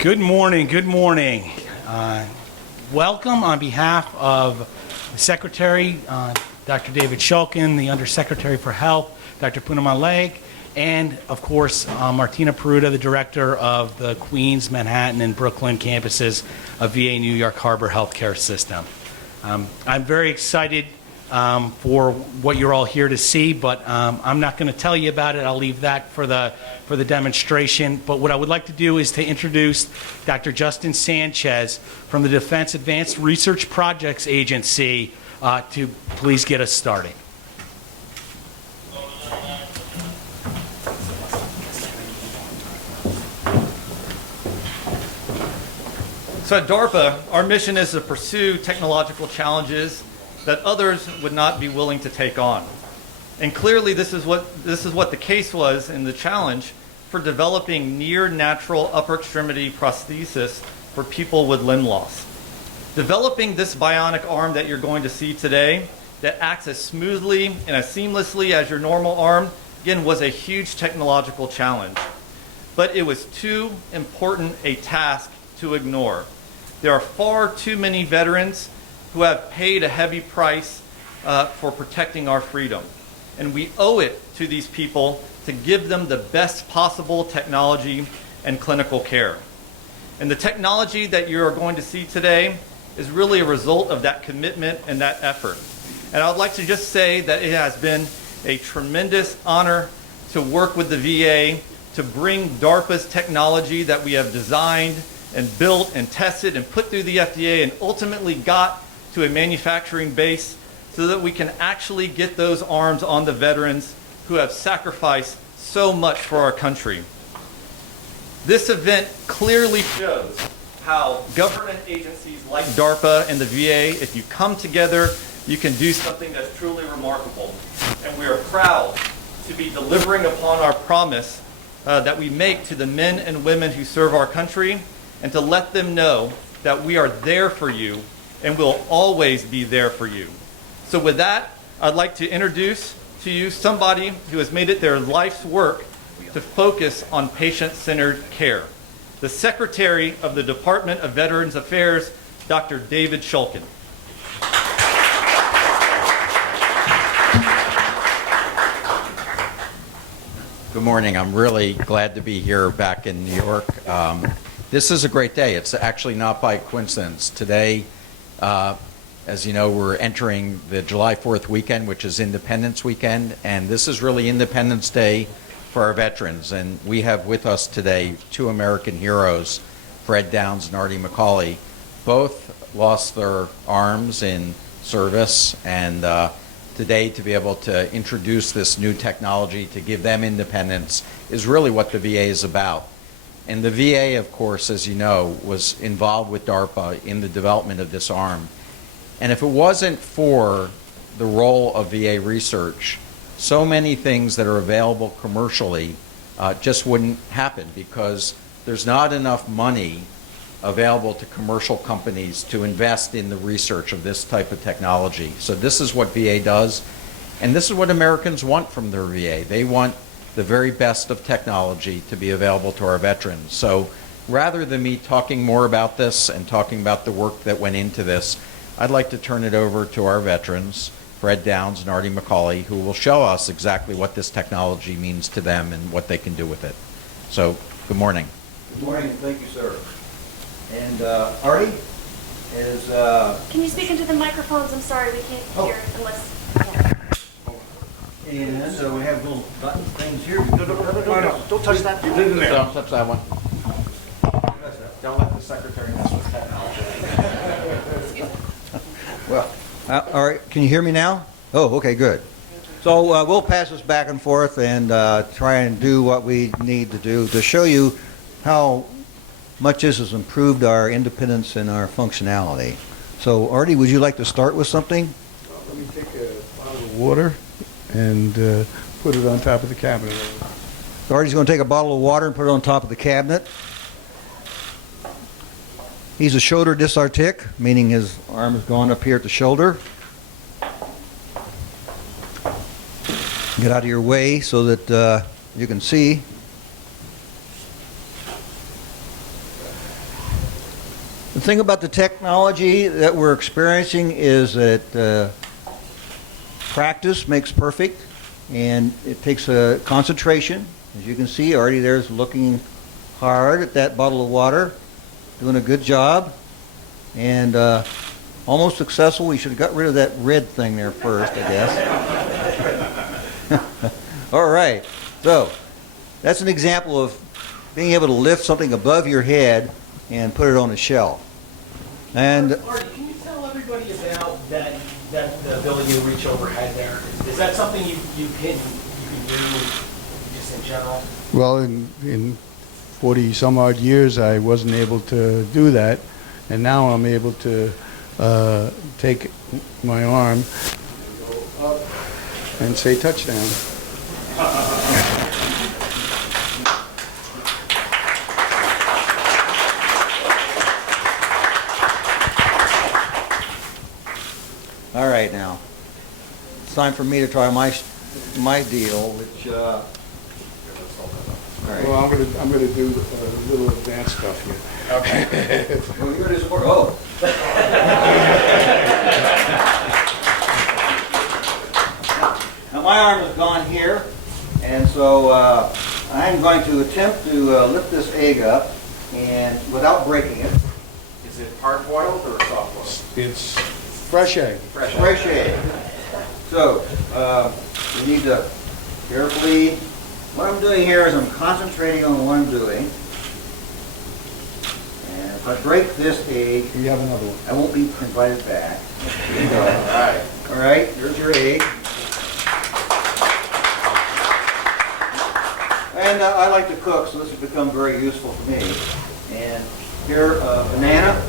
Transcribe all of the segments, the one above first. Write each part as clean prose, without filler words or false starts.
Good morning, good morning. Welcome on behalf of the Secretary, Dr. David Shulkin, the Undersecretary for Health, Dr. Poonam Lake, and of course Martina Peruta, the Director of the Queens, Manhattan, and Brooklyn campuses of VA New York Harbor Healthcare System. I'm very excited for what you're all here to see, but I'm not going to tell you about it. I'll leave that for the demonstration. But what I would like to do is to introduce Dr. Justin Sanchez from the Defense Advanced Research Projects Agency to please get us started. So at DARPA, our mission is to pursue technological challenges that others would not be willing to take on. And clearly this is what the case was in the challenge for developing near natural upper extremity prosthesis for people with limb loss. Developing this bionic arm that you're going to see today that acts as smoothly and as seamlessly as your normal arm, again, was a huge technological challenge. But it was too important a task to ignore. There are far too many veterans who have paid a heavy price for protecting our freedom. And we owe it to these people to give them the best possible technology and clinical care. And the technology that you're going to see today is really a result of that commitment and that effort. And I would like to just say that it has been a tremendous honor to work with the VA to bring DARPA's technology that we have designed and built and tested and put through the FDA and ultimately got to a manufacturing base so that we can actually get those arms on the veterans who have sacrificed so much for our country. This event clearly shows how government agencies like DARPA and the VA, if you come together, you can do something that's truly remarkable. And we are proud to be delivering upon our promise that we make to the men and women who serve our country, and to let them know that we are there for you and will always be there for you. So with that, I'd like to introduce to you somebody who has made it their life's work to focus on patient-centered care. The Secretary of the Department of Veterans Affairs, Dr. David Shulkin. Good morning. I'm really glad to be here back in New York. This is a great day. It's actually not by coincidence. Today, as you know, we're entering the July 4th weekend, which is Independence Weekend, and this is really Independence Day for our veterans. And we have with us today two American heroes, Fred Downs and Artie McCauley. Both lost their arms in service, and today to be able to introduce this new technology to give them independence is really what the VA is about. And the VA, of course, as you know, was involved with DARPA in the development of this arm. And if it wasn't for the role of VA research, so many things that are available commercially just wouldn't happen, because there's not enough money available to commercial companies to invest in the research of this type of technology. So this is what VA does, and this is what Americans want from their VA. They want the very best of technology to be available to our veterans. So rather than me talking more about this and talking about the work that went into this, I'd like to turn it over to our veterans, Fred Downs and Artie McCauley, who will show us exactly what this technology means to them and what they can do with it. So, good morning. Good morning, thank you, sir. And Artie is... Can you speak into the microphones? I'm sorry, we can't hear unless... And so we have little button things here. No, don't touch that. You leave them there. Don't touch that one. Don't let the secretary mess with technology. Well, all right, can you hear me now? Oh, okay, good. So we'll pass this back and forth and try and do what we need to do to show you how much this has improved our independence and our functionality. So, Artie, would you like to start with something? Let me take a bottle of water and put it on top of the cabinet. So Artie's going to take a bottle of water and put it on top of the cabinet. He's a shoulder dysartic, meaning his arm has gone up here at the shoulder. Get out of your way so that you can see. The thing about the technology that we're experiencing is that practice makes perfect, and it takes a concentration. As you can see, Artie there's looking hard at that bottle of water, doing a good job, and almost successful. We should have got rid of that red thing there first, I guess. All right, so that's an example of being able to lift something above your head and put it on a shelf. And Artie, can you tell everybody about that the ability to reach overhead there? Is that something you can do just in general? Well, in 40 some odd years, I wasn't able to do that, and now I'm able to take my arm, go up, and say touchdown. all right, now it's time for me to try my deal, which. All right. Well, I'm gonna do a little advanced stuff here. Okay. Well, you're gonna do some more. Oh. Now my arm is gone here, and so I'm going to attempt to lift this egg up, and without breaking it. Is it hard boiled or soft boiled? It's fresh egg. Fresh egg. So you need to carefully. What I'm doing here is I'm concentrating on what I'm doing. And if I break this egg, We have another one. I won't be invited back. Here you go. All right, here's your egg. And I like to cook, so this has become very useful for me. And here, banana.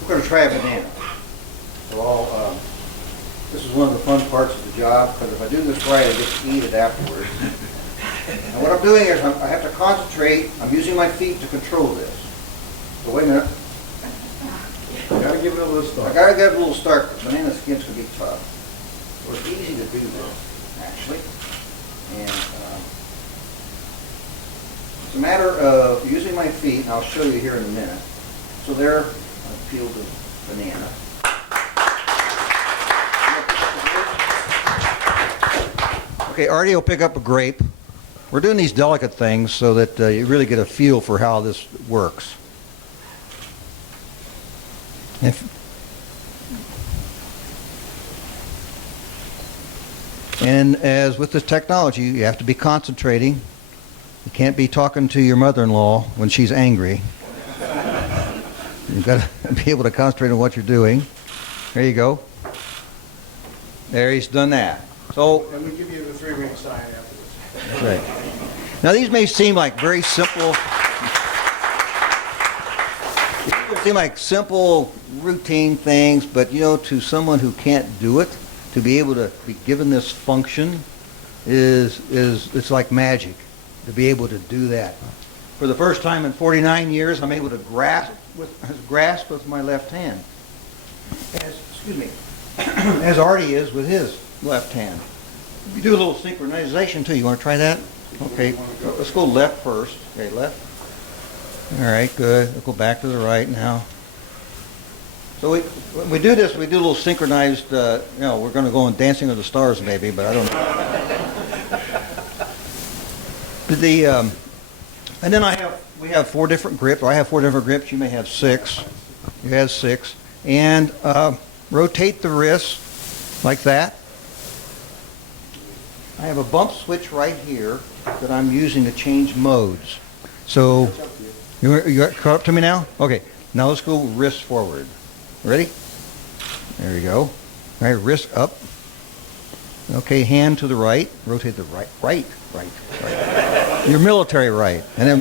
We're going to try a banana. So this is one of the fun parts of the job, because if I do this right, I get to eat it afterwards. And what I'm doing is I have to concentrate. I'm using my feet to control this. So wait a minute. Gotta give it a little I start. gotta get a little start. Banana skin's gonna be tough. So it's easy to do this, actually. And it's a matter of using my feet, and I'll show you here in a minute. So there, I peeled the banana. Okay, Artie will pick up a grape. We're doing these delicate things so that you really get a feel for how this works. And as with this technology, you have to be concentrating. You can't be talking to your mother-in-law when she's angry. You've got to be able to concentrate on what you're doing. There you go. There, he's done that. So, And we give you the 3-ring sign afterwards. that's right. Now these may seem like very simple. They seem like simple, routine things, but you know, to someone who can't do it, to be able to be given this function is it's like magic. To be able to do that. For the first time in 49 years, I'm able to grasp with my left hand. As Artie is with his left hand. You do a little synchronization too. You want to try that? Okay, let's go left first. Okay, left. All right, good. We'll go back to the right now. So when we do this, we do a little synchronized, we're going to go on Dancing with the Stars maybe, but I don't know. And then we have 4 different grips. I have 4 different grips. You may have 6. You have 6. And rotate the wrist like that. I have a bump switch right here that I'm using to change modes. So, you caught up to me now? Okay, now let's go wrist forward. Ready? There you go. All right, wrist up. Okay, hand to the right. Rotate the right. Your military right. And then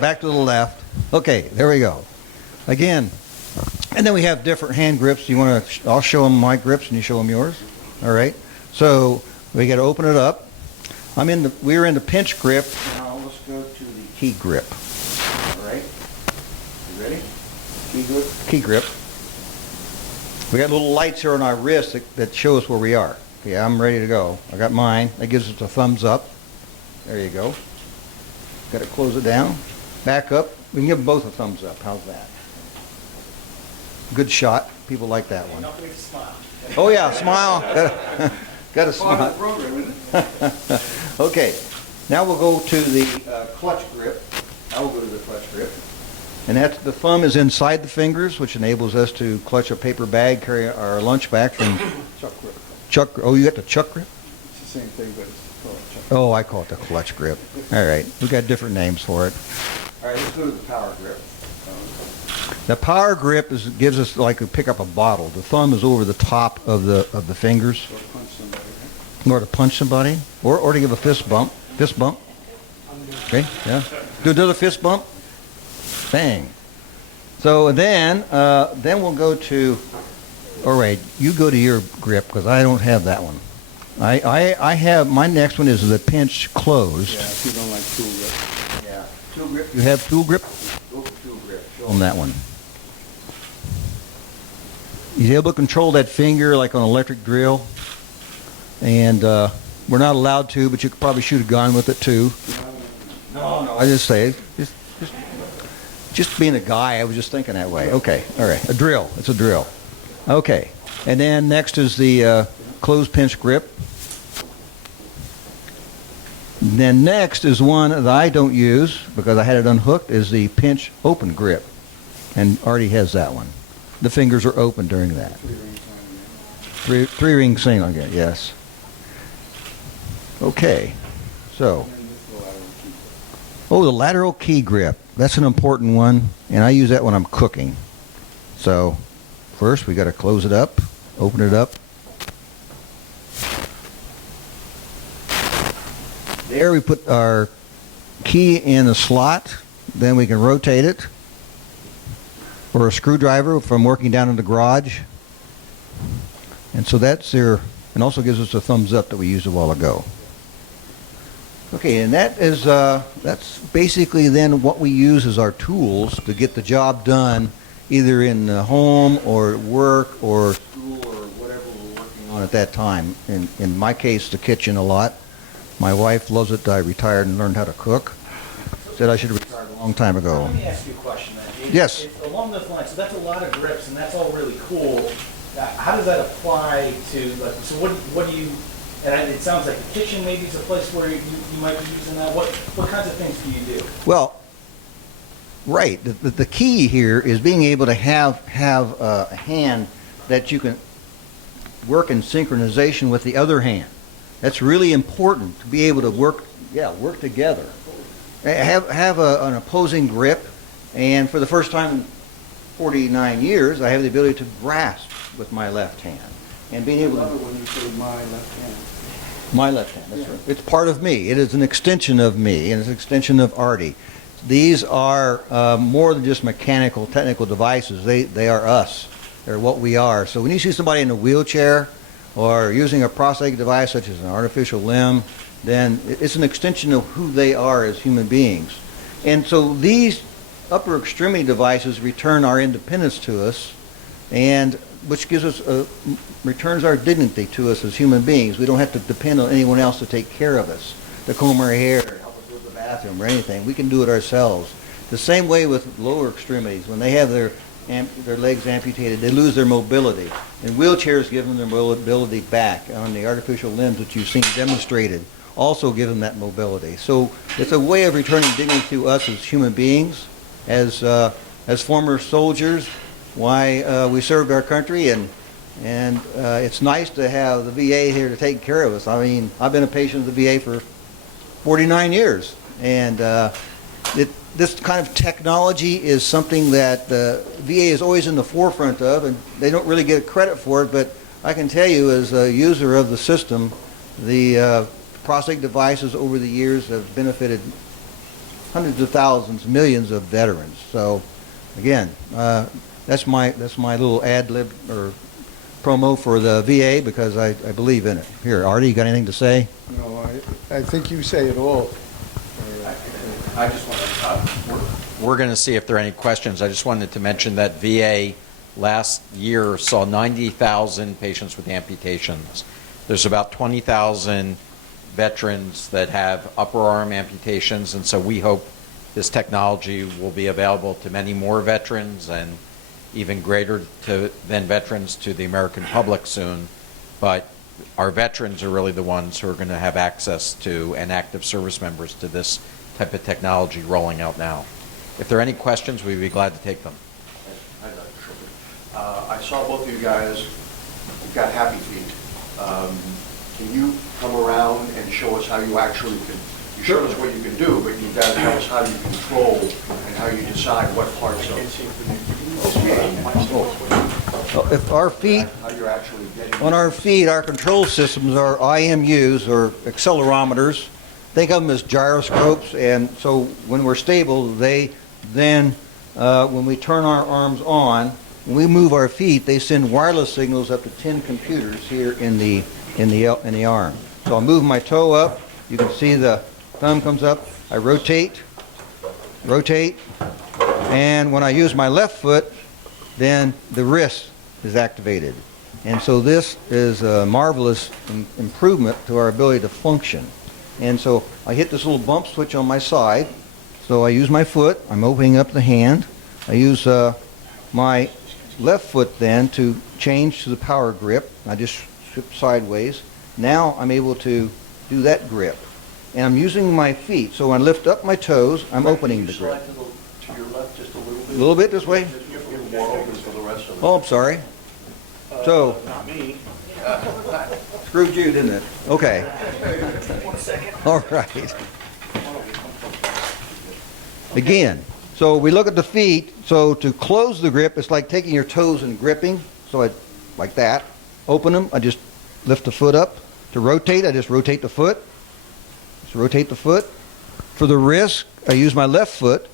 back to the left. Okay, there we go. Again. And then we have different hand grips. I'll show them my grips and you show them yours. All right. So we got to open it up. We're in the pinch grip. Now let's go to the key grip. All right. You ready? Key grip. We got little lights here on our wrist that show us where we are. Okay, I'm ready to go. I got mine. That gives us a thumbs up. There you go. Got to close it down. Back up. We can give both a thumbs up. How's that? Good shot. People like that one. Don't forget to smile. Oh yeah, smile. Got to smile. Okay, now we'll go to the clutch grip. I will go to the clutch grip. And that's, the thumb is inside the fingers, which enables us to clutch a paper bag, carry our lunch back from... Chuck grip. Oh, you got the chuck grip? It's the same thing, but it's called chuck. Oh, I call it the clutch grip. All right, we got different names for it. All right, let's go to the power grip. The power grip gives us like to pick up a bottle. The thumb is over the top of the fingers. Or punch somebody, right? Or to punch somebody, or to give a fist bump. Fist bump. Okay, yeah. Do another fist bump. Bang. So then we'll go to. All right, you go to your grip because I don't have that one. I have, my next one is the pinch closed. Yeah, if you don't like tool grip. Yeah. Tool grip. You have tool grip? Go for tool grip. Show them that one. He's able to control that finger like on an electric drill. And we're not allowed to, but you could probably shoot a gun with it too. No. I just say, just being a guy, I was just thinking that way. Okay, all right. A drill. It's a drill. Okay. And then next is the closed pinch grip. Then next is one that I don't use because I had it unhooked, is the pinch open grip. And Artie has that one. The fingers are open during that. Three ring single again, yes. Okay. So. Oh, the lateral key grip. That's an important one, and I use that when I'm cooking. So, first we got to close it up, open it up. There we put our key in the slot. Then we can rotate it. Or a screwdriver from working down in the garage. And so that's there, and also gives us a thumbs up that we used a while ago. Okay, and that is that's basically then what we use as our tools to get the job done, either in the home or at work or school or whatever we're working on at that time. In my case, the kitchen a lot. My wife loves it. I retired and learned how to cook. Said I should have retired a long time ago. Let me ask you a question then. Yes. Along those lines, so that's a lot of grips, and that's all really cool. How does that apply to, like, so what do you, and it sounds like the kitchen maybe is a place where you might be using that. What kinds of things do you do? Well, right. The key here is being able to have a hand that you can work in synchronization with the other hand. That's really important to be able to work together. Have an opposing grip, and for the first time in 49 years, I have the ability to grasp with my left hand, and being able to. When you say my left hand. My left hand. That's right. It's part of me. It is an extension of me, and it's an extension of Artie. These are more than just mechanical, technical devices. They are us. They're what we are. So when you see somebody in a wheelchair or using a prosthetic device such as an artificial limb, then it's an extension of who they are as human beings. And so these upper extremity devices return our independence to us, and which gives us returns our dignity to us as human beings. We don't have to depend on anyone else to take care of us, to comb our hair, help us with the bathroom or anything. We can do it ourselves. The same way with lower extremities. When they have their legs amputated, they lose their mobility. And wheelchairs give them their mobility back. On the artificial limbs that you've seen demonstrated, also give them that mobility. So it's a way of returning dignity to us as human beings, as former soldiers. Why we served our country, and it's nice to have the VA here to take care of us. I mean, I've been a patient of the VA for 49 years, and this kind of technology is something that the VA is always in the forefront of, and they don't really get credit for it, but I can tell you as a user of the system, the prosthetic devices over the years have benefited hundreds of thousands, millions of veterans. So, again, that's my little ad lib or promo for the VA because I believe in it. Here, Artie, you got anything to say? No, I think you say it all. I just want to, we're going to see if there are any questions. I just wanted to mention that VA last year saw 90,000 patients with amputations, There's about 20,000 veterans that have upper arm amputations, and so we hope this technology will be available to many more veterans and even greater than veterans to the American public soon. But our veterans are really the ones who are going to have access to, and active service members, to this type of technology rolling out now. If there are any questions, we'd be glad to take them. Hi, Dr. Shulkin. I saw both of you guys, you've got happy feet. Can you come around and show us how you actually can, you showed us what you can do, but you've got to tell us how you control and how you decide what parts of If our feet, how you're actually getting. on our feet, our control systems are IMUs, or accelerometers. Think of them as gyroscopes, and so when we're stable, they then, when we turn our arms on, when we move our feet, they send wireless signals up to 10 computers here in the arm. So I move my toe up. You can see the thumb comes up. I rotate, and when I use my left foot, then the wrist is activated. And so this is a marvelous improvement to our ability to function. And so I hit this little bump switch on my side. So I use my foot. I'm opening up the hand. I use my left foot then to change to the power grip. I just strip sideways. Now I'm able to do that grip. And I'm using my feet. So when I lift up my toes, I'm opening the grip. To your left just a little bit? A little bit this way. Just give me more open for the rest of it. Oh, I'm sorry. So, Not me. screwed you, didn't it? Okay. All right. Again, so we look at the feet. So to close the grip, it's like taking your toes and gripping. So I, like that, open them. I just lift the foot up. To rotate, I just rotate the foot. Just rotate the foot. For the wrist, I use my left foot,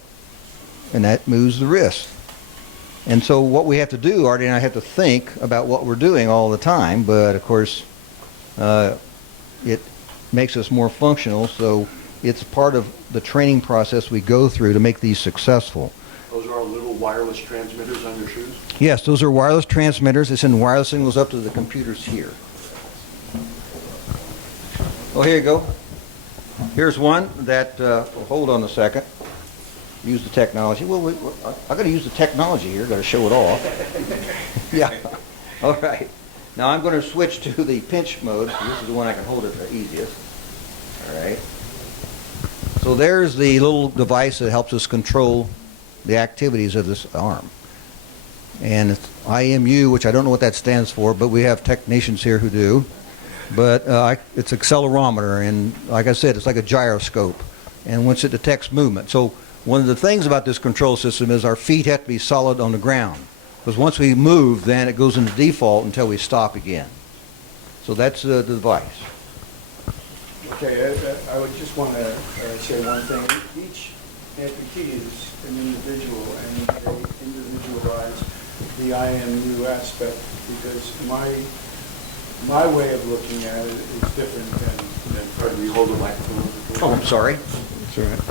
and that moves the wrist. And so what we have to do, Artie and I have to think about what we're doing all the time, but of course, it makes us more functional, so it's part of the training process we go through to make these successful. Those are our little wireless transmitters on your shoes? Yes, those are wireless transmitters. They send wireless signals up to the computers here. Oh, here you go. Here's one that, hold on a second. Use the technology. Well, I got to use the technology here. Got to show it off. Yeah. All right. Now I'm going to switch to the pinch mode. This is the one I can hold it the easiest. All right. So there's the little device that helps us control the activities of this arm. And it's IMU, which I don't know what that stands for, but we have technicians here who do. But it's accelerometer, and like I said, it's like a gyroscope. And once it detects movement. So one of the things about this control system is our feet have to be solid on the ground. Because once we move, then it goes into default until we stop again. So that's the device. Okay, I would just want to say one thing. Each amputee is an individual, and they individualize the IMU aspect, because my way of looking at it is different than Fred. Will you hold the microphone? Oh, I'm sorry. That's all right.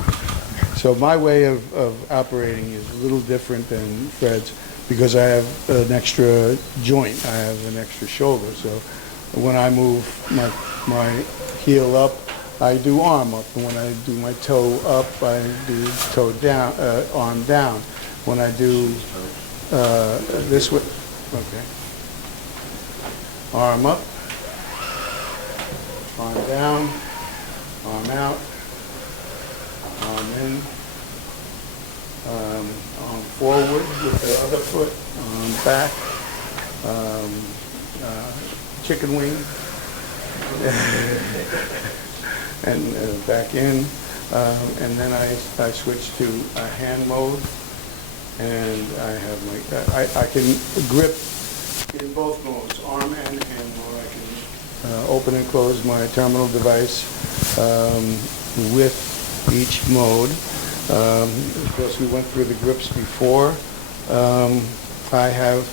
So my way of operating is a little different than Fred's, because I have an extra joint. I have an extra shoulder. So when I move my heel up, I do arm up. And when I do my toe up, I do toe down, arm down. When I do this way, okay. Arm up, arm down, arm out, arm in, arm forward with the other foot, arm back, chicken wing, and back in, and then I switch to a hand mode, and I have I can grip in both modes, arm and hand mode. I can open and close my terminal device with each mode. Of course, we went through the grips before. I have,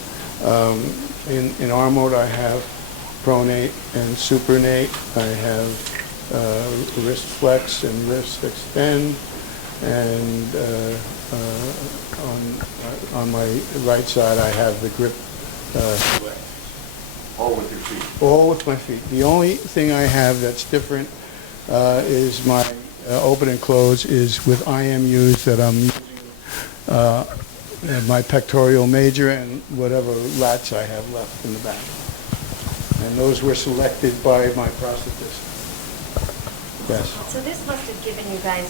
in arm mode, I have pronate and supinate. I have wrist flex and wrist extend. And on my right side, I have the grip All with your feet? All with my feet. The only thing I have that's different is my open and close is with IMUs that I'm using my pectoral major and whatever lats I have left in the back. And those were selected by my prosthetist. Yes. So this must have given you guys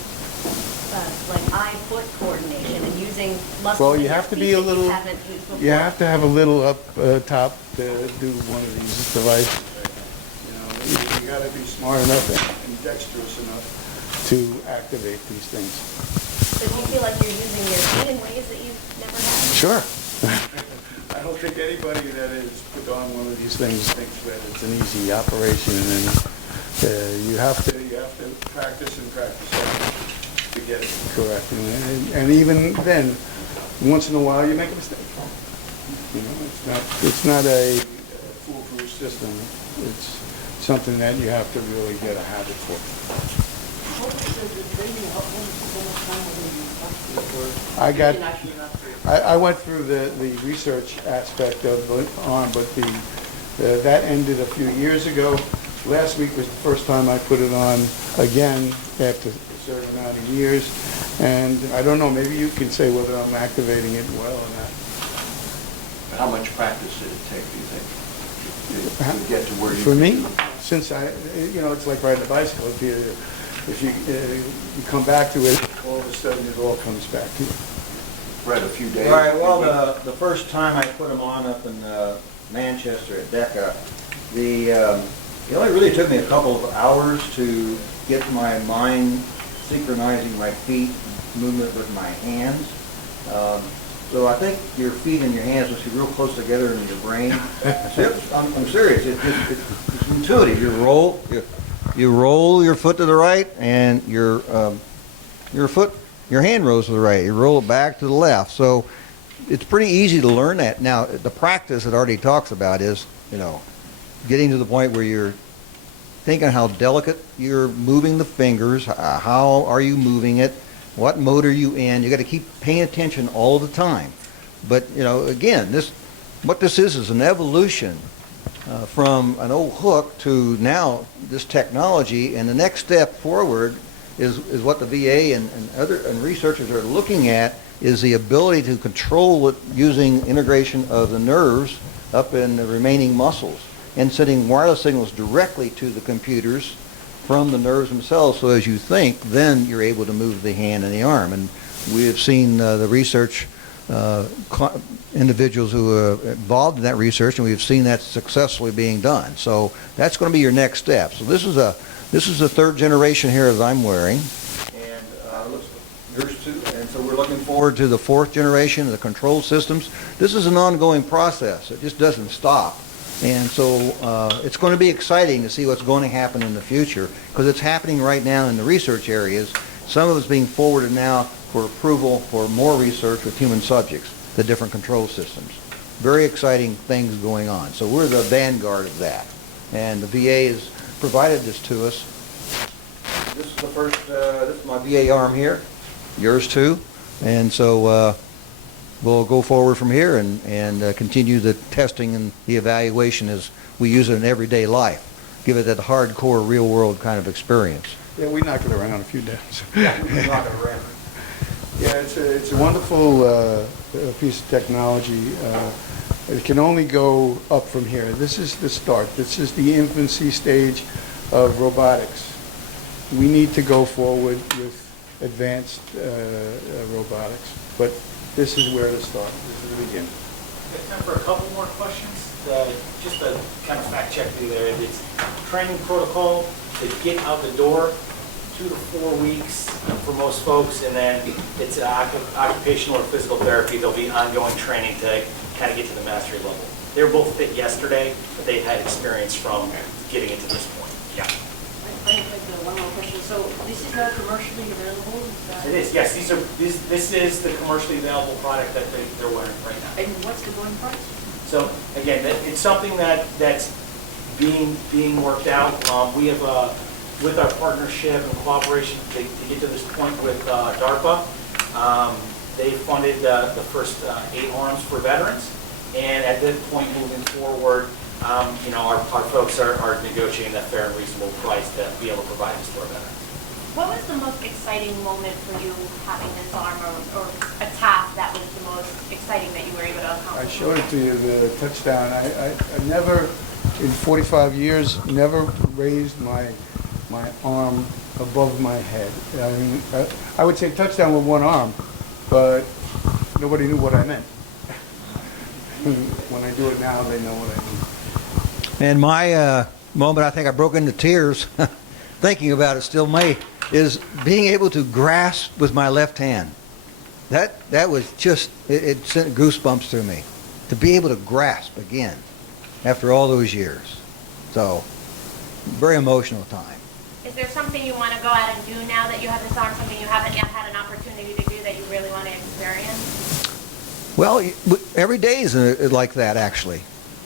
like eye-foot coordination and using muscles. Well, in you your have to feet be a that you little, haven't used before. you have to have a little up top to do one of these devices. You know, you got to be smart enough and dexterous enough to activate these things. So do you feel like you're using your feet in ways that you've never had? Sure. I don't think anybody that has put on one of these things thinks that it's an easy operation, and you have to practice and practice to get it correct. And even then, once in a while, you make a mistake. You know, it's not a foolproof system. It's something that you have to really get a habit for. I went through the research aspect of the arm, but that ended a few years ago. Last week was the first time I put it on again after a certain amount of years. And I don't know, maybe you can say whether I'm activating it well or not. How much practice did it take, do you think, to get to where you... For me, since it's like riding a bicycle. If you come back to it, all of a sudden it all comes back to you. Read a few days. All right, well, the first time I put them on up in Manchester at DECA, it only really took me a couple of hours to get my mind synchronizing my feet movement with my hands. So I think your feet and your hands must be real close together in your brain. I'm serious. It's intuitive. You roll your foot to the right, and your hand rolls to the right. You roll it back to the left. So it's pretty easy to learn that. Now, the practice it already talks about is, getting to the point where you're thinking how delicate you're moving the fingers, how are you moving it, what mode are you in. You got to keep paying attention all the time. But again, what this is an evolution from an old hook to now this technology, and the next step forward is what the VA and other researchers are looking at, is the ability to control it using integration of the nerves up in the remaining muscles and sending wireless signals directly to the computers from the nerves themselves. So as you think, then you're able to move the hand and the arm. And we have seen the research individuals who are involved in that research, and we've seen that successfully being done. So that's going to be your next step. So this is the third generation here that I'm wearing, and there's two. And so we're looking forward to the fourth generation, the control systems. This is an ongoing process. It just doesn't stop. And so it's going to be exciting to see what's going to happen in the future, because it's happening right now in the research areas. Some of it's being forwarded now for approval for more research with human subjects, the different control systems. Very exciting things going on. So we're the vanguard of that. And the VA has provided this to us. This is the first, this is my VA arm here, yours too. And so we'll go forward from here and continue the testing and the evaluation as we use it in everyday life. Give it that hardcore, real-world kind of experience. Yeah, we knock it around a few times. Yeah, we knock it around. Yeah, it's a wonderful piece of technology. It can only go up from here. This is the start. This is the infancy stage of robotics. We need to go forward with advanced robotics, but this is where to start. This is the beginning. Time for a couple more questions. Just to kind of fact check you there. It's training protocol to get out the door, 2 to 4 weeks for most folks, and then it's occupational or physical therapy. There'll be ongoing training to kind of get to the mastery level. They were both fit yesterday, but they've had experience from getting it to this point. Yeah. I have one more question. So this is not commercially available? It is, yes. This is the commercially available product that they're wearing right now. And what's the going price? So again, it's something that's being worked out. We have with our partnership and cooperation to get to this point with DARPA. They funded the first 8 arms for veterans, and at this point moving forward, our folks are negotiating that fair and reasonable price to be able to provide this to our veterans. What was the most exciting moment for you having this arm, or a task that was the most exciting that you were able to I accomplish? showed it to you, the touchdown. I never, in 45 years, never raised my arm above my head. I mean, I would say touchdown with one arm, but nobody knew what I meant. When I do it now, they know what I mean. And my moment, I think I broke into tears, thinking about it still may, is being able to grasp with my left hand. That was just, it sent goosebumps through me. To be able to grasp again after all those years. So, very emotional time. Is there something you want to go out and do now that you have this arm, something you haven't yet had an opportunity to do that you really want to experience? Well, every day is like that, actually.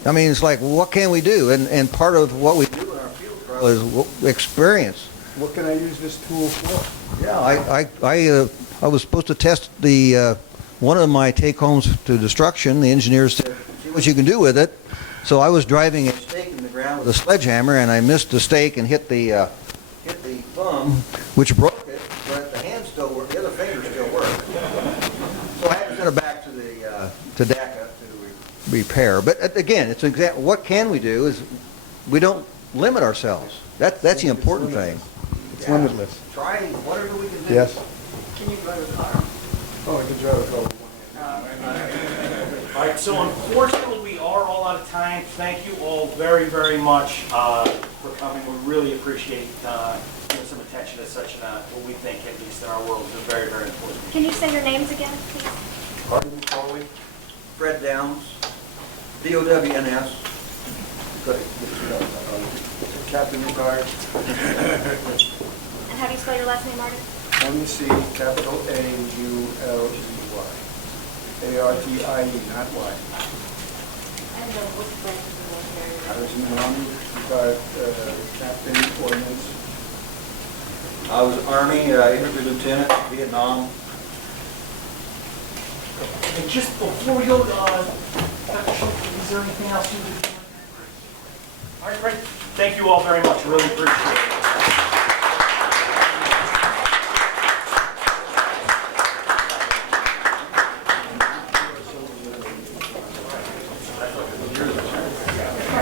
I mean, it's like, what can we do? And part of what we do in our field trial is experience. What can I use this tool for? Yeah, I was supposed to test the one of my take-homes to destruction. The engineers said, see what you can do with it. So I was driving a stake in the ground with a sledgehammer, and I missed the stake and hit the thumb, which broke it. But the hand still worked. The other finger still worked. So I had to send it back to DACA to repair. But again, it's an example. What can we do? Is we don't limit ourselves. That's the important thing. It's limitless. Try whatever we can do. Yes. Can you drive a car? Oh, I can drive a car with one hand. All right, so unfortunately, we are all out of time. Thank you all very, very much for coming. We really appreciate giving some attention to such what we think, at least in our world, is a very, very important. Can you say your names again, please? Pardon me, Charlie? Fred Downs, DOWNS. Captain Regard. And how do you spell your last name, Martin? M-C, capital A-U-L-E-Y. A-R-T-I-E, not Y. And which branch of the military? I was in the Army, got captain ordnance. I was Army, infantry lieutenant, Vietnam. And just before we go, Dr. Shulkin, is there anything else you would do? All right, great. Thank you all very much. Really appreciate it.